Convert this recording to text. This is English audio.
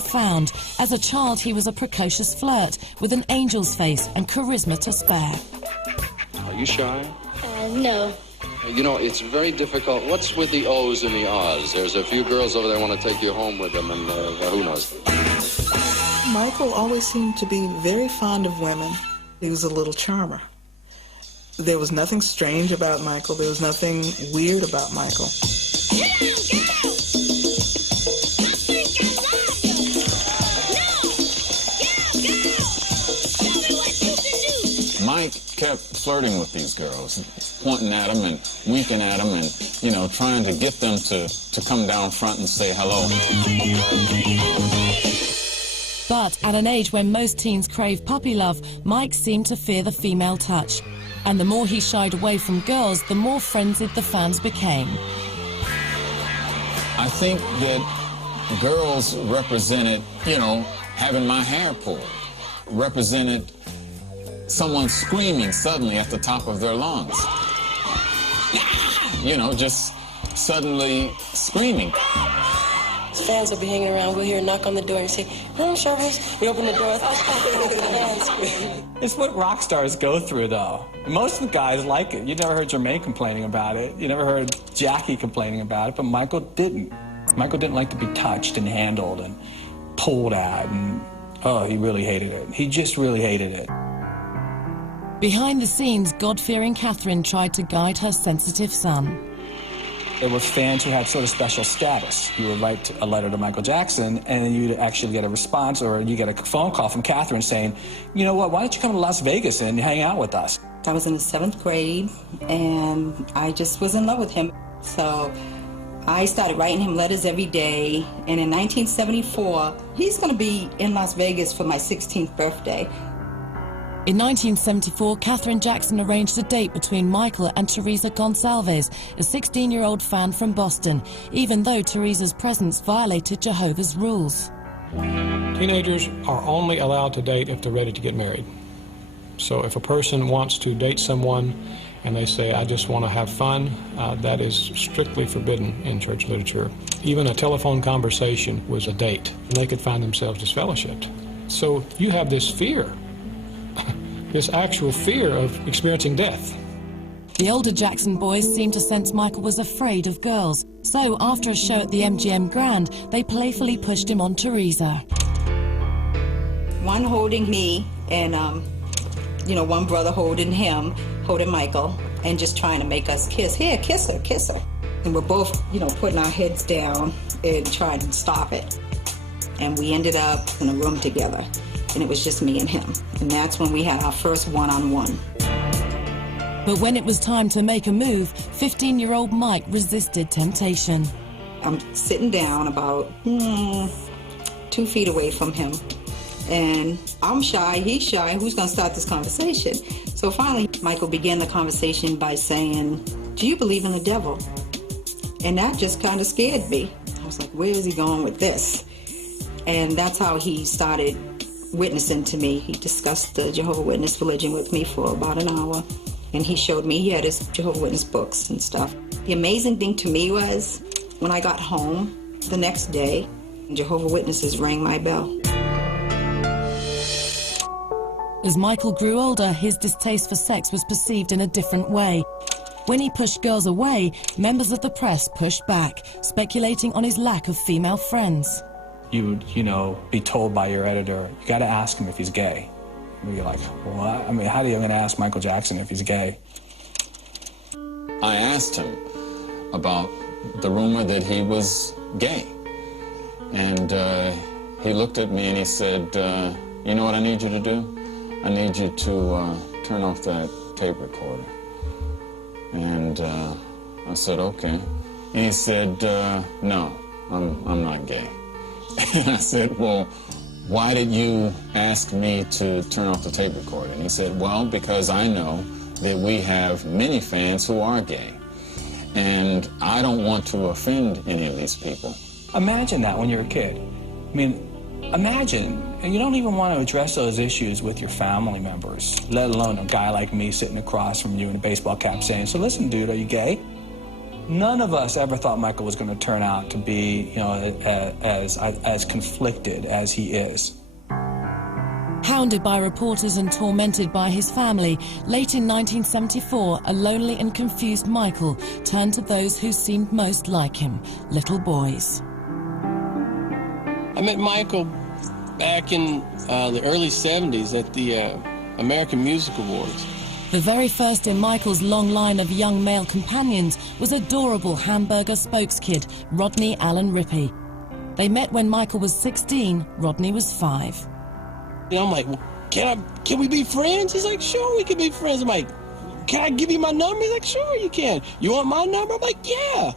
Found. As a child, he was a precocious flirt with an angel's face and charisma to spare. Are you shy? No. You know, it's very difficult. What's with the O's and the R's? There's a few girls over there want to take you home with them, and who knows? Michael always seemed to be very fond of women. He was a little charmer. There was nothing strange about Michael. There was nothing weird about Michael. Mike kept flirting with these girls, pointing at them and winking at them and, you know, trying to get them to come down front and say hello. But at an age when most teens crave puppy love, Mike seemed to fear the female touch. And the more he shied away from girls, the more frenzied the fans became. I think that girls represented, you know, having my hair pulled, represented someone screaming suddenly at the top of their lungs. You know, just suddenly screaming. Fans will be hanging around. We'll hear a knock on the door and say, Charlize. We open the door. It's what rock stars go through, though. Most of the guys like it. You never heard Jermaine complaining about it. You never heard Jackie complaining about it, but Michael didn't. Michael didn't like to be touched and handled and pulled at, and oh, he really hated it. He just really hated it. Behind the scenes, God-fearing Catherine tried to guide her sensitive son. There were fans who had sort of special status. You would write a letter to Michael Jackson, and then you'd actually get a response, or you get a phone call from Catherine saying, you know what, why don't you come to Las Vegas and hang out with us? I was in the 7th grade, and I just was in love with him. So I started writing him letters every day, and in 1974, he's going to be in Las Vegas for my 16th birthday. In 1974, Catherine Jackson arranged a date between Michael and Teresa Gonçalves, a 16-year-old fan from Boston, even though Teresa's presence violated Jehovah's rules. Teenagers are only allowed to date if they're ready to get married. So if a person wants to date someone and they say, I just want to have fun, that is strictly forbidden in church literature. Even a telephone conversation was a date, and they could find themselves disfellowshipped. So you have this fear. This actual fear of experiencing death. The older Jackson boys seemed to sense Michael was afraid of girls. So after a show at the MGM Grand, they playfully pushed him on Teresa. One holding me and, one brother holding him, holding Michael, and just trying to make us kiss. Here, kiss her, kiss her. And we're both, putting our heads down and trying to stop it. And we ended up in a room together. And it was just me and him. And that's when we had our first one-on-one. But when it was time to make a move, 15-year-old Mike resisted temptation. I'm sitting down about 2 feet away from him. And I'm shy, he's shy, who's gonna start this conversation? So finally, Michael began the conversation by saying, do you believe in the devil? And that just kind of scared me. I was like, where is he going with this? And that's how he started witnessing to me. He discussed the Jehovah's Witness religion with me for about an hour, and he showed me, he had his Jehovah's Witness books and stuff. The amazing thing to me was, when I got home the next day, Jehovah's Witnesses rang my bell. As Michael grew older, his distaste for sex was perceived in a different way. When he pushed girls away, members of the press pushed back, speculating on his lack of female friends. You would, be told by your editor, you got to ask him if he's gay. And you're like, what? I mean, how are you going to ask Michael Jackson if he's gay? I asked him about the rumor that he was gay. And he looked at me and he said, you know what I need you to do? I need you to turn off that tape recorder. And I said, okay. And he said, no, I'm not gay. And I said, well, why did you ask me to turn off the tape recorder? And he said, well, because I know that we have many fans who are gay. And I don't want to offend any of these people. Imagine that when you're a kid. I mean, imagine, and you don't even want to address those issues with your family members, let alone a guy like me sitting across from you in a baseball cap saying, so listen, dude, are you gay? None of us ever thought Michael was going to turn out to be, you know, as conflicted as he is. Hounded by reporters and tormented by his family, late in 1974, a lonely and confused Michael turned to those who seemed most like him, little boys. I met Michael back in the early 70s at the American Music Awards. The very first in Michael's long line of young male companions was adorable Hamburger spokeskid, Rodney Allen Rippey. They met when Michael was 16, Rodney was 5. And I'm like, well, can we be friends? He's like, sure, we can be friends. I'm like, can I give you my number? He's like, sure, you can. You want my number? I'm like, yeah.